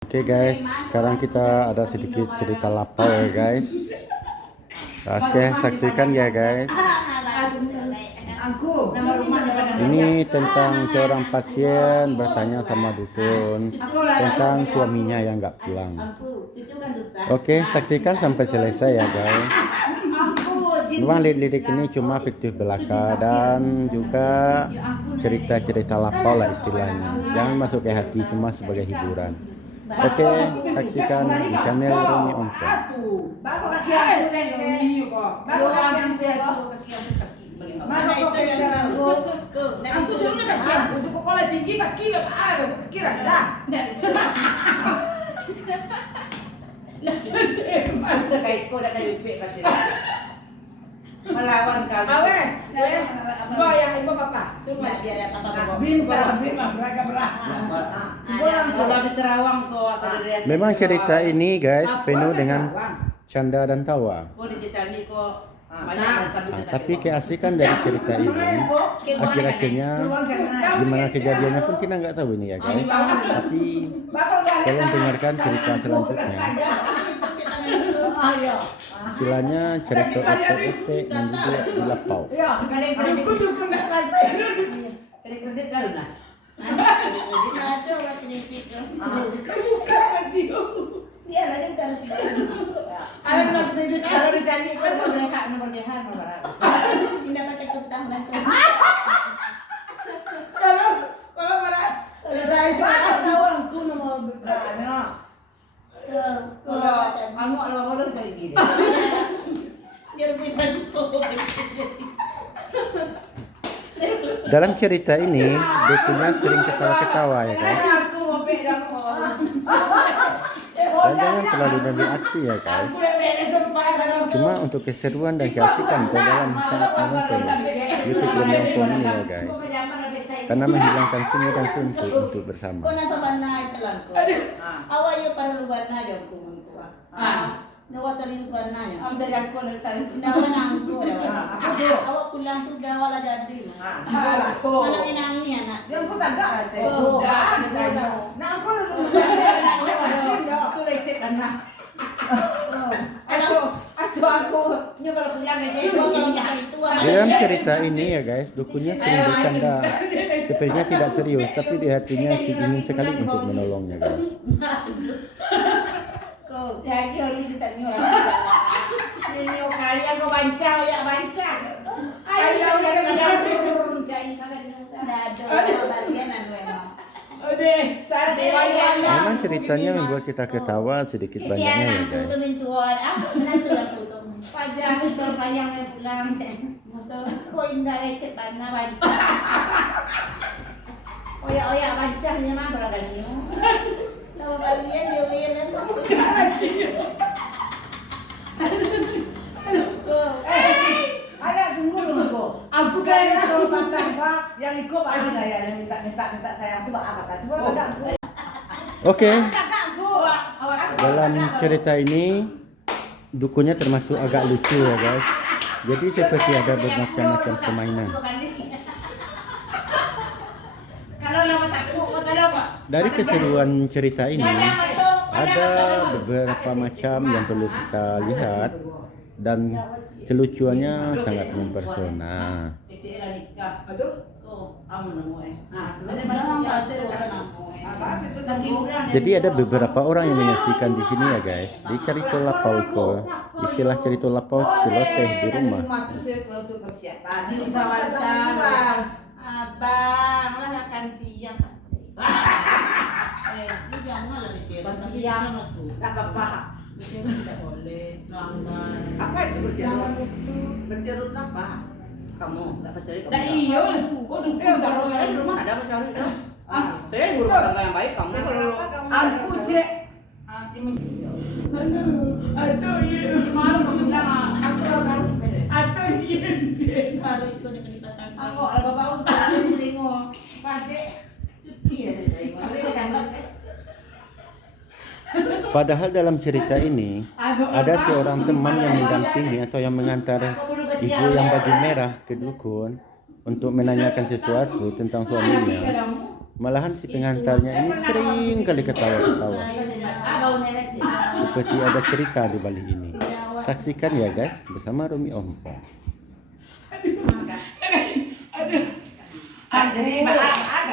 Oke guys, sekarang kita ada sedikit cerita lapau ya guys. Oke, saksikan ya guys. Ini tentang seorang pasien bertanya sama dukun tentang suaminya yang nggak pulang. Oke, saksikan sampai selesai ya guys. Memang lirik ini cuma fiktif belaka dan juga cerita-cerita lapau lah istilahnya. Jangan masuk ke hati, cuma sebagai hiburan. Oke, saksikan di channel Rumi Onta. Mana itu yang aku tuh udah kaki aku tuh kok kalau tinggi kaki nggak ada kaki rendah. Masa kayak kau dah kayu pek pasti. Melawan kau. Awe, bawa yang ibu papa. Cuma biar ya papa bawa. Bim beragam Kalau di Terawang kau asal dari. Memang cerita ini guys penuh dengan canda dan tawa. Kau di Cicani kau. Tapi keasikan dari cerita ini akhir-akhirnya gimana kejadiannya pun kita nggak tahu ini ya guys. Tapi tolong dengarkan cerita selanjutnya. Istilahnya cerita ete dan juga di lapau. Dia lagi kan sih. Kalau dicari kan nomor rehat. Tidak pakai kutang dan Kalau mana? Saya tahu aku nomor berapa. Kalau kamu kalau baru saya gini. Dia rupiah. Dalam cerita ini dukunnya sering ketawa-ketawa ya guys. Aku mau pegang Dan jangan terlalu dalam aksi ya guys. Cuma untuk keseruan dan keasikan ke dalam saat menonton YouTube Rumi Onta ini ya guys. Karena menghilangkan sunyi dan suntuk untuk bersama. Kau nasa bana isalangko. Awak yo para lugar na yo kumunto. Nawa serius bana yo. Am jadi aku dari sana. Nawa nangko ya. Awak pulang sudah wala jadi. Aku. Manang inangi anak. Yang ku tak ada. Nah aku aku lecet anak. Aku nyoba pulang saya Kalau hari tua. Dalam cerita ini ya guys, dukunnya sering bercanda. Sepertinya tidak serius, tapi di hatinya ingin sekali untuk menolongnya guys. Kau jadi oli kita nyoba. Ini kali aku bancang ya bancang. Ayo udah turun cai kalian. dah ada bagianan memang. Ode, sar Memang ceritanya membuat kita ketawa sedikit banyaknya ya guys. Tuh mintuan, aku menantu lah tuh. pajak kalau payang yang pulang. Kau indah lecet bana bancang. Oya bancangnya mah beragam. Lawa kalian joget dan Ada tunggu. Aku kayak kalau patah pak, yang ikut ada nggak ya yang minta sayang tuh apa tadi? Coba agak aku. Oke, Aku. dalam cerita ini dukunnya termasuk agak lucu ya guys. Jadi seperti ada bermacam-macam permainan. Kalau lama takut, kalau apa? Dari keseruan cerita ini ada beberapa macam yang perlu kita lihat dan kelucuannya sangat mempesona. Kecil nikah. Aduh. Oh, amun nemu Jadi ada beberapa orang yang menyaksikan di sini ya guys. Di cerita lapau itu, istilah cerita lapau celoteh di rumah. abang lah makan siang. Lu jangan lah bicara siang masuk. Enggak apa-apa. Tidak boleh pelanggan. Apa itu bercerut? Bercerut apa? Kamu enggak percaya kamu. Nah iya, kok dukung Kalau saya di rumah ada percaya dong. Saya ibu rumah tangga yang baik kamu. aku cek. Aduh, iya. Malu kamu bilang aku orang Aduh, iya. baru itu dengan dibatang. Aku ada bapak utang tengok. Pade cuti ya tengok. Boleh kita Padahal dalam cerita ini ada seorang teman yang mendampingi atau yang mengantar ibu yang baju merah ke dukun untuk menanyakan sesuatu tentang suaminya. Malahan si pengantarnya ini sering kali ketawa-ketawa. Seperti ada cerita di balik ini. Saksikan ya guys bersama Romi Ompong. Jadi ada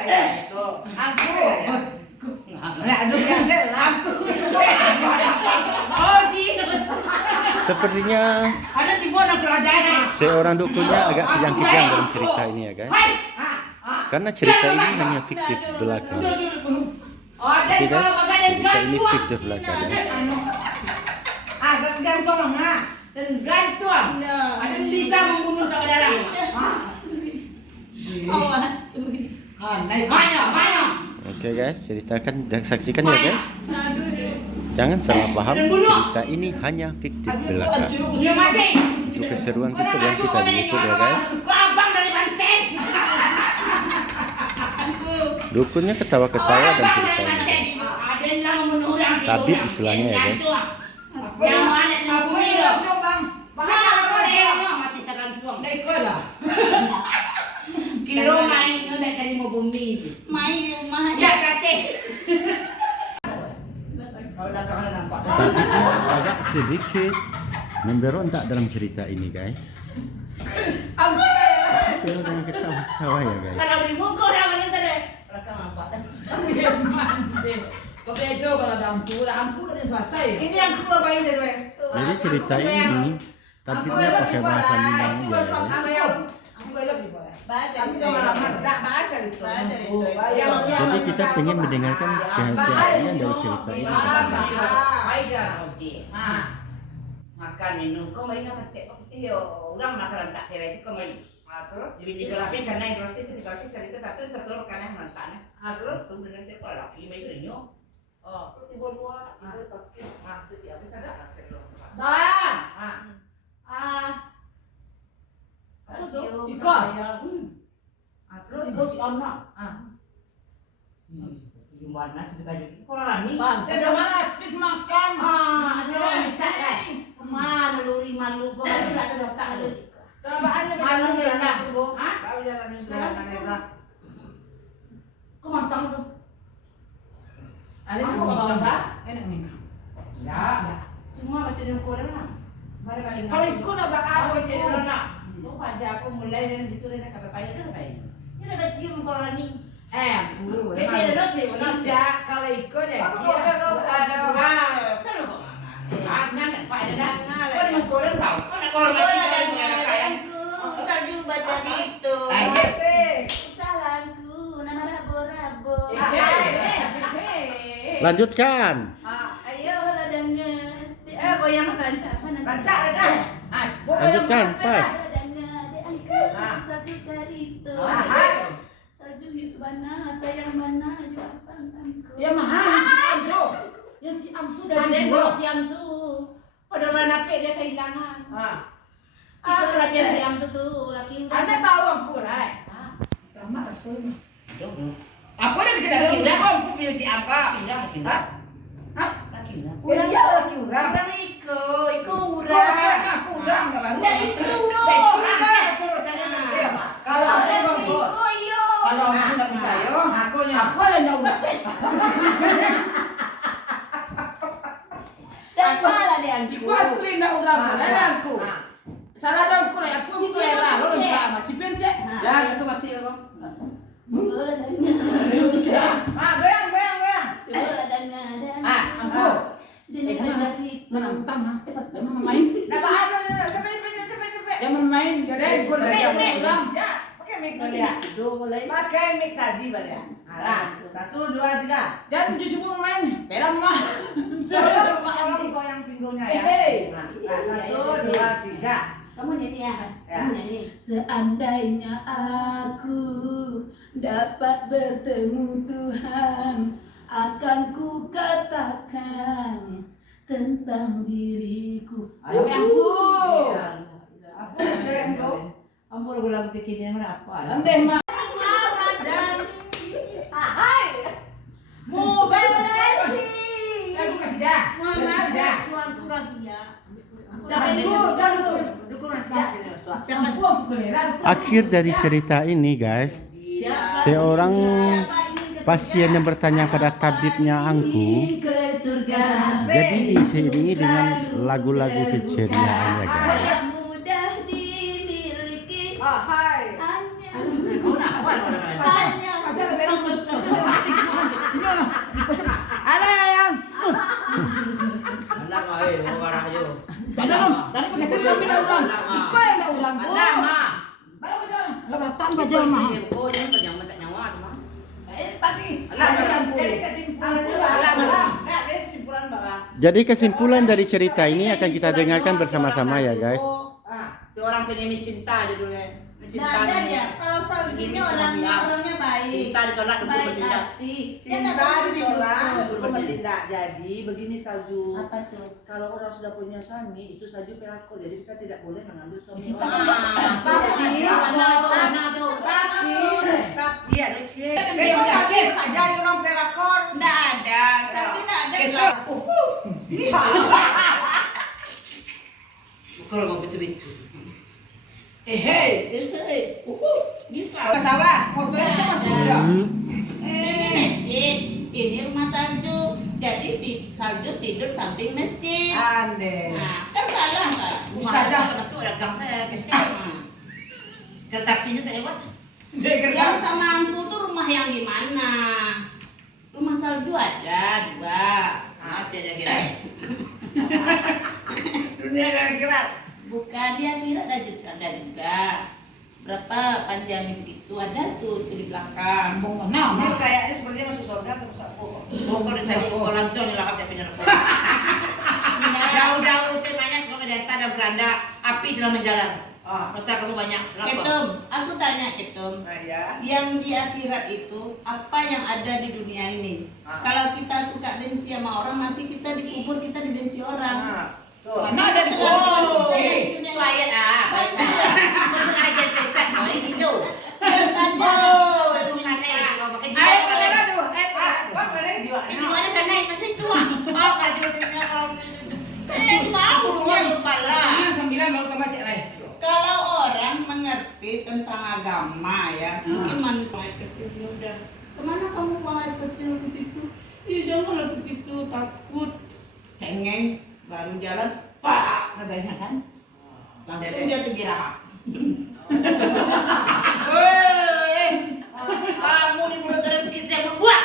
ya itu. Aku. Aduh yang aku. Oh, Sepertinya ada di bona kerajaan. seorang dukunnya agak kejang-kejang dalam cerita ini ya guys. Karena cerita ini hanya fiktif belaka. Tidak, cerita ini fiktif belaka ya. Gantung gantung. Ada yang bisa membunuh tak darah. Naik banyak. Oke guys, ceritakan dan saksikan ya guys. Jangan salah paham, cerita ini hanya fiktif belaka. Untuk keseruan kita di YouTube ya guys. Abang dari Banten. Dukunnya ketawa-ketawa dan cerita ini. Tabib istilahnya ya guys. Yang mana aku bang? Mati tergantung. Kiro main udah cari mau bumi. Main rumah Ya kate. Kalau dah kau nampak. Tabibnya agak sedikit memberontak dalam cerita ini guys. Penuh dengan ketawa-ketawa ya guys. Kalau di muka orang mana tadi? Belakang nampak. Kau bedo kalau dampu, dampu kan selesai. Ini yang kurang baik dari. Jadi cerita ini tabibnya pakai bahasa Minang ya guys. Jadi kita ingin mendengarkan kehabisannya dari cerita ini. Makan minum, kau main apa? Orang makan tak kira sih kau main. Terus jadi digerapi karena yang rotis cerita satu karena mantannya. Terus kemudian saya kalau lagi main gerinyo. Terus ibu dua, ibu pakai. Terus siapa saja hasil lo. Bang. Terus ikut. Terus ibu si Amma. Si Mana sudah jadi kurang rami. Bang, ada mana? Terus makan. Ada minta kan? Mana luri malu kau ada letak ada. Terbahannya malu dia tu. Kau jalan sudah kan? Kau mantap tu. Ada yang mau enggak? Enak ni. Ya. Cuma macam yang kau dah. Mari kali. Kalau ikut nak bakal aku cerita nak. Tu pajak aku mulai dan disuruh nak apa payah dah baik. Ini dah cium korang ni. Bu. Kecil dah sih. Tidak kalau ikut deh. Ada. Kalau kau mana? Senang pak ada dah. Kau ni korang tahu. Kau nak korang mati dah kaya. Salju baca itu. Salahku nama rabo-rabo. Lanjutkan. Ayo dengar. Goyang rancak mana? Rancak. Lanjutkan, pas. Satu cerita. Salju Yusbana, sayang mana jawabanku. Ya mahal si Am tu dari Ada si Am tu. Pada mana pe dia kehilangan. Itu terakhir si Am tu laki udah. Anda tahu aku lah. Lama rasul. Apa yang kita dalam udah aku punya si apa? Pindah. Laki udah. Dia laki udah. Orang Iko urang. Aku udah enggak baru. Nah itu Kalau aku Iko yo. Kalau aku enggak percaya, aku yang udah. Dan malah dia Ipas pelina udah aku. Salah dong aku lah aku pelera orang sama cipen cek. Ya itu mati aku. Goyang. Aku. Mana utama? Jangan main. Dapat ada cepet. Jangan main. Jadi gua ulang. Ya, pakai mic boleh ya. Pakai mic tadi boleh ya. Alah, 1 2 3. Jangan cuci main. Pelan mah. Orang goyang pinggulnya ya. Nah, 1 2 3. Kamu nyanyi ya? Kamu nyanyi. Seandainya aku dapat bertemu Tuhan, akan ku katakan tentang diriku. Ayo aku. Apa yang kau? Kamu lagu bikinnya mana apa? Andai mah. Hai. Mubelati. Aku kasih dah. Tuan Rasia. Siapa itu? Dukun Rasia. Siapa itu aku kelihatan. Akhir dari cerita ini guys, seorang pasien yang bertanya pada tabibnya angku. ke surga. Jadi diiringi dengan lagu-lagu keceriaan ya guys. Tidak mudah dimiliki. Hai. Hanya Kau nak apa? hanya Ada yang. Anak mah orang ayo. Ada dong. Tadi pakai cerita bilang orang. Kau yang ada orang. Anak mah. Baru jalan. Lepas tambah jalan mah. Kau jangan kerja macam nyawa cuma. Tadi. Anak Jadi kesimpulan Bapak. Jadi kesimpulan dari cerita ini akan kita dengarkan bersama-sama ya guys. Seorang penyemis cinta judulnya. Mencinta. Nah, ada ya. Kalau Saljunya orangnya baik. Cinta ditolak dukun Baik bertindak. hati. Dia Cinta nggak tahu ditolak dukun. dukun bertindak. Jadi begini Salju. Apa tuh? Kalau orang sudah punya suami itu Salju pelakor. Jadi kita tidak boleh mengambil suami Ah, tapi ya itu saja saja orang pelakor. Nggak ada. Salju nggak ada. Kalau mau betul-betul. hei. Bisa. Salah. Motornya itu masih ada. Ini masjid. Ini rumah Salju. Jadi Salju tidur samping masjid. Ande. Nah, kan salah kan? Ustazah. Masuk dagang saya ke kereta api saya lewat. Yang sama angku tuh rumah yang di mana? Rumah Salju ada 2. Ah, saya kira. Dunia ada kira. Bukan, dia kira ada juga. Berapa panjangnya segitu ada tuh di belakang. Bong Dia mana? kayaknya sepertinya masuk surga atau masuk apa? Pokoknya dicari kok langsung nyelakap dia punya repot. Jauh-jauh semuanya kalau ada ada beranda, api dalam menjalan. Oh, dosa kamu banyak. Ketum, aku tanya Ketum. Ya. Yang di akhirat itu apa yang ada di dunia ini? Ah. Kalau kita suka benci sama orang, nanti kita dikubur kita dibenci orang. Mana ada di Oh, kunci? quiet ah. Aja sesat mau ini lo. Berpanjang. Itu aneh kalau pakai jiwa. Ayo mana tuh? Ayo Apa ada jiwa? Jiwanya kan naik pasti itu ah. Oh, kalau jiwa sebenarnya kalau mau rumah kepala. Ini 9 baru tambah cek lain. Kalau orang mengerti tentang agama ya, mungkin manusia air kecil dia udah. Kemana kamu buang air kecil ke situ? Ih, janganlah ke situ, takut. Cengeng, baru jalan, pak, katanya kan. Langsung dia tergerak. Hei, kamu di mulut rezeki saya berbuat.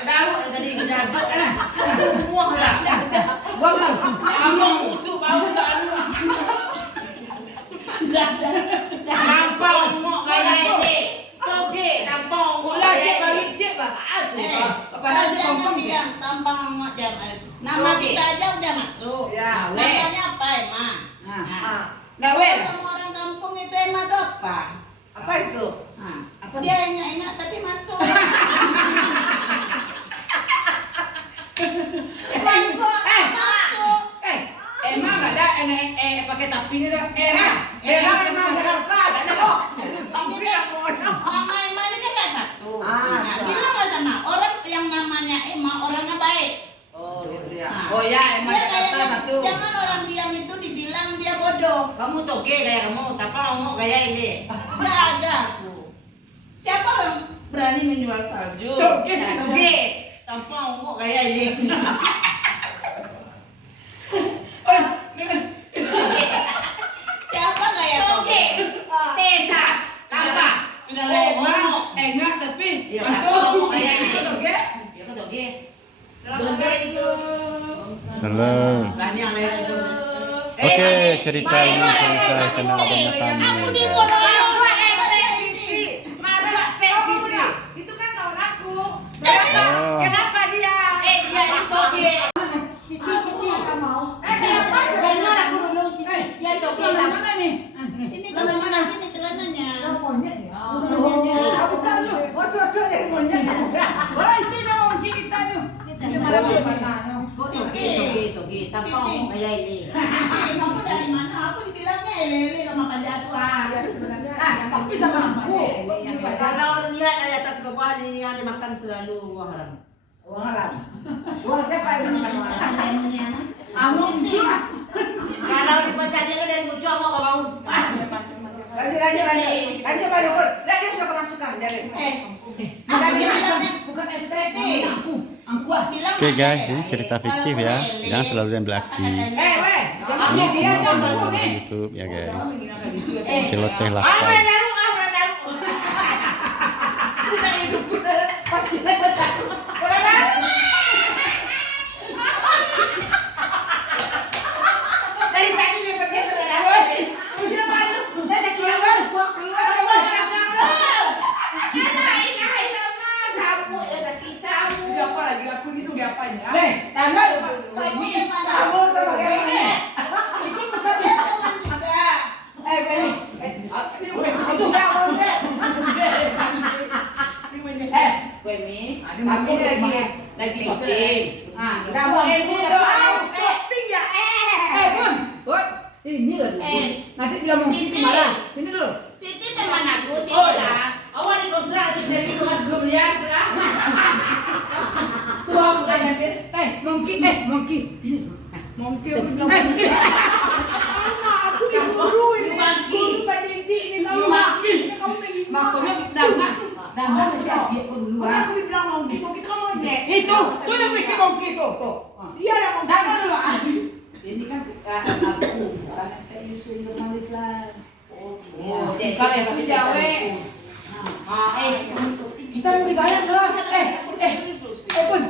Tahu tadi gedagot lah. Buang lah. Buang lah. Kamu busuk bau tak ada. Tampang mok kayak ini. Toge tampang mok Ulah cek kayak balik ini. cek bapak tu. Kepada Padahal cek jangan kompong cek. bilang tampang emak jam. Nama Oke. kita aja udah masuk. Ya, Namanya apa emang? Nah. Ah, Dah wes. Sama orang kampung itu emang apa? apa itu? Nah, dia enak-enak tapi masuk. Masuk. Emang ada pakai tapi ni dah. Emang. Emang Jakarta. Ada kok. Nama Emma ini kan gak satu. Ah, Nah, betul. bilang lah sama orang yang namanya Emma orangnya baik. Oh, gitu ya. Nah, Oh ya, Emma dia Jakarta kayaknya satu. jangan orang diam itu dibilang dia bodoh. Kamu toge kayak kamu, tampang mok kayak ini. Nggak ada aku. Siapa orang berani menjual salju? Toge. Nah, Toge, tampang mok kayak ini. Siapa kayak Toge, teta, tampang. Sudah Oh, lewat. Enak tapi. Iya, Masuk. masuk, kayak ini. Oke. Ya kan toge. bodoh itu? Salam. Banyak lah itu. Oke, cerita ini selesai karena adanya tamu. Aku ya, di guys. bodoh Masa Teh Siti? Itu kan kawan aku. Oh. Kenapa dia? Dia itu toge. Siti, mau. Kenapa? Dengar aku dulu Siti. Dia toge. Mana ni? Ini kemana ini celananya? Monyet ni. Oh, bukan tu. Oh, cocok jadi monyet. Wah, itu nama kita tu. Kita mana mana tu. Toge. Tampang mok kayak ini. Kamu dari mana? Aku dibilangnya lele sama panjatuan. Tapi sama aku. Kalau lihat dari atas ke bawah ini yang dimakan selalu uang haram. Uang haram. Uang siapa yang makan uang haram? Remnya. Kamu juga. Kalau dipecahnya kan dari bucu mau gak mau. Lanjut. Lanjut, Pak Dukun. Lanjut, sudah kemasukan. Jadi. Oke guys, ini cerita fiktif ya. Jangan terlalu ambil aksi. Weh, jangan Ini dia cuma jangan di nih. YouTube ya guys. Celoteh lah. Dari tadi dia pergi sudah dapat. Udah malu. Dah tak kira kan. Siapa lagi aku ni sudah apa ni? Nih, tanggal ini. Kamu sama kayak ini. Itu bukan dia teman juga. Benny. Itu enggak mau sih. Benny, kami lagi syuting. Kamu ini doang syuting ya. Bun. Ini loh. Nanti bilang mau Siti. marah. Sini dulu. Siti teman aku, Siti Oh, lah. awal di kontrak dari itu mas belum lihat lah. Tuh aku udah nyantir. Monkey. Sini. Monkey aku bilang. Aku diburu ini. Guru Bandinji ini tahu. Maksudnya dangan jadi duluan. Masa aku dibilang monkey kamu monyet. Itu yang bikin monkey tuh. Dia yang monkey. Dangan dulu. Ini kan aku bukan kayak Yusuf jurnalis lah. Kalau yang tapi siawe. Kita mau dibayar dong. Pun.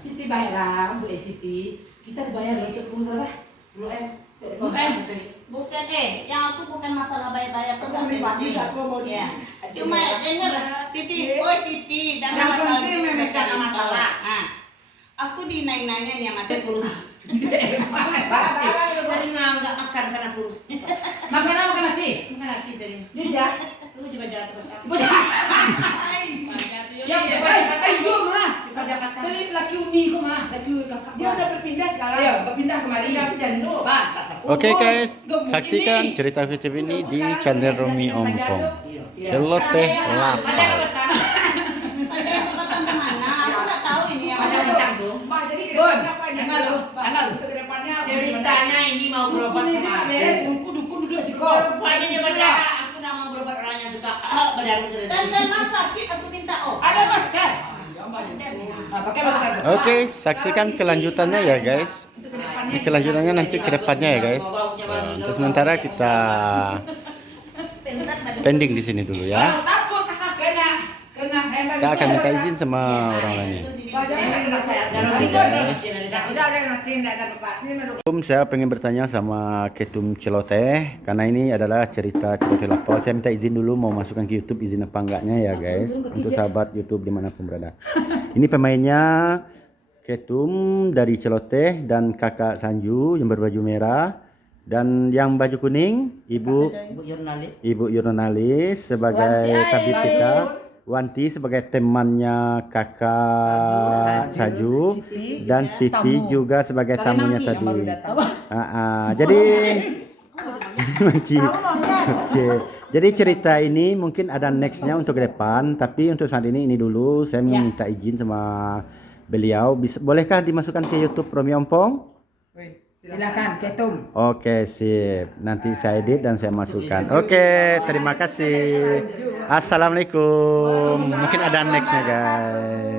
Siti bayar lah, Bu Siti. Kita dibayar loh 10 berapa? 10M. Bukan yang aku bukan masalah bayar-bayar Kamu pribadi, aku mau ya. Cuma denger Siti, Siti, dan Yang masalah penting memecahkan masalah. Aku dinaik-naiknya nih sama dia kurus. Sering nggak makan karena kurus. Makan apa makan hati? Makan hati sering. Yes ya. Tunggu coba jalan tempat. Ya, ayo mah. Sering laki umi kok mah, laki kakak. Dia udah berpindah sekarang. Iya, berpindah kemari. Pindah ke Jando. Pantas aku. Oke guys, saksikan cerita fiktif ini di channel Romi Ompong. Celoteh Ada lapar. kebetulan. Ada tempatan di mana? Aku nggak tahu ini yang Ada mana. bentang tuh. Bun, dengar lu. Ceritanya ini mau berobat Dukun ini sama beres, aku. dukun duduk sih kok. Rupanya dia berdarah. Aku nak mau berobat orangnya juga. Berdarah Dan mas sakit aku minta Ada masker. Nah, pakai masker. Oke, saksikan kelanjutannya ya guys. Ini kelanjutannya nanti ke depannya ya guys. Untuk sementara kita pending di sini dulu ya. Kalau takut kena Kita akan minta izin sama orang lainnya. Saya pengen bertanya sama Ketum Celoteh karena ini adalah cerita Celoteh lapar. Saya minta izin dulu mau masukkan ke YouTube, izin apa enggaknya ya guys, untuk sahabat YouTube dimanapun berada. Ini pemainnya Ketum dari Celoteh dan kakak Sanju yang berbaju merah, dan yang baju kuning ibu jurnalis sebagai tabib kita. Wanti sebagai temannya kakak Saju dan Siti juga sebagai tamunya tadi. Jadi Oke. Jadi cerita ini mungkin ada nextnya untuk ke depan, tapi untuk saat ini dulu saya minta izin sama beliau. Bolehkah dimasukkan ke YouTube Romi Ompong? Silakan Ketum. Oke, sip. Nanti saya edit dan saya masukkan. Oke, terima kasih. Assalamualaikum. Mungkin ada nextnya guys.